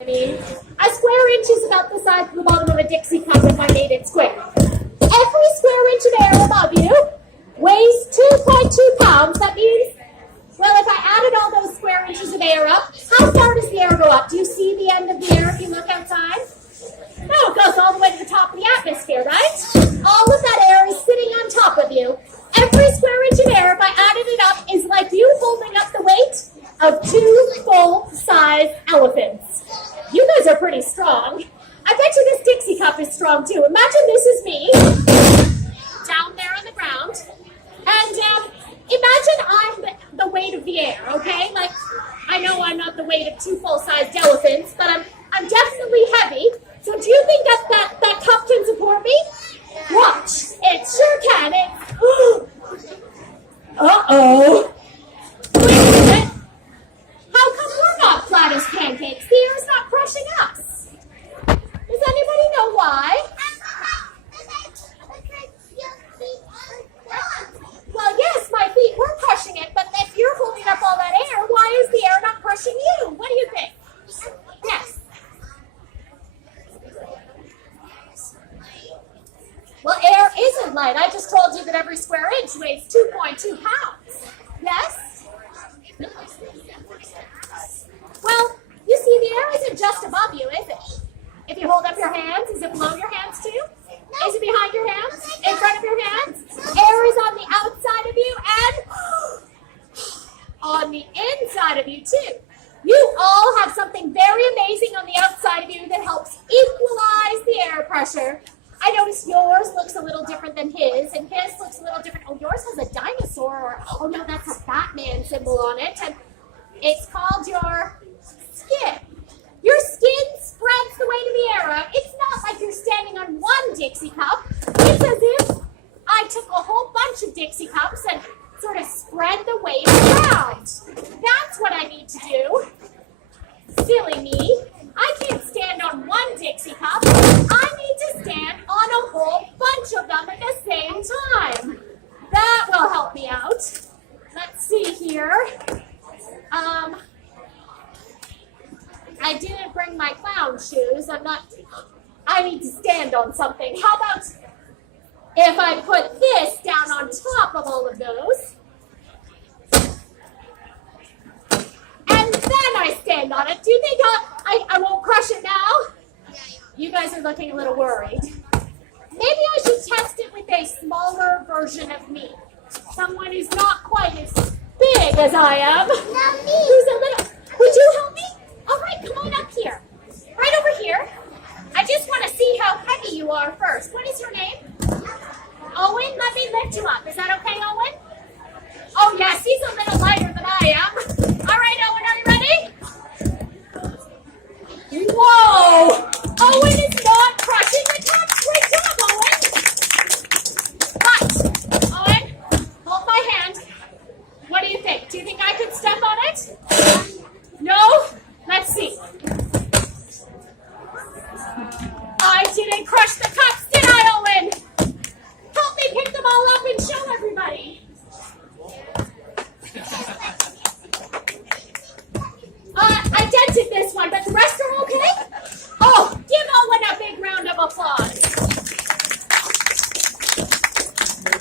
I mean, a square inch is about the size of the bottom of a Dixie cup if I made it square. Every square inch of air above you weighs 2.2 pounds. That means, well, if I added all those square inches of air up, how far does the air go up? Do you see the end of the air if you look outside? No, it goes all the way to the top of the atmosphere, right? All of that air is sitting on top of you. Every square inch of air, if I added it up, is like you holding up the weight of 2 full-size elephants. You guys are pretty strong. I bet you this Dixie cup is strong too. Imagine this is me down there on the ground, and imagine I'm the weight of the air. Okay, like I know I'm not the weight of 2 full-sized elephants, but I'm definitely heavy. So do you think that cup can support me? Watch, it sure can. Uh-oh. Wait a minute. How come we're not flat as pancakes? The air's not crushing us. Does anybody know why? Well, yes, my feet were crushing it, but if you're holding up all that air, why is the air not crushing you? What do you think? Yes. Well, air isn't light. I just told you that every square inch weighs 2.2 pounds. Yes? Well, you see, the air isn't just above you, is it? If you hold up your hands, is it below your hands too? Is it behind your hands? In front of your hands? Air is on the outside of you and on the inside of you too. You all have something very amazing on the outside of you that helps equalize the air pressure. I notice yours looks a little different than his, and his looks a little different. Oh, yours has a dinosaur, or, oh no, that's a Batman symbol on it, and it's called your skin. Your skin spreads the weight of the air out. It's not like you're standing on one Dixie cup. It's as if I took a whole bunch of Dixie cups and sort of spread the weight around. That's what I need to do. Silly me. I can't stand on one Dixie cup. I need to stand on a whole bunch of them at the same time. That will help me out. Let's see here. I didn't bring my clown shoes. I need to stand on something. How about if I put this down on top of all of those? And then I stand on it. Do you think I won't crush it now? You guys are looking a little worried. Maybe I should test it with a smaller version of me. Someone who's not quite as big as I am. Not me. Who's a little... Would you help me? All right, come on up here. Right over here. I just want to see how heavy you are first. What is your name? Owen, let me lift you up. Is that okay, Owen? Oh, yes, he's a little lighter than I am.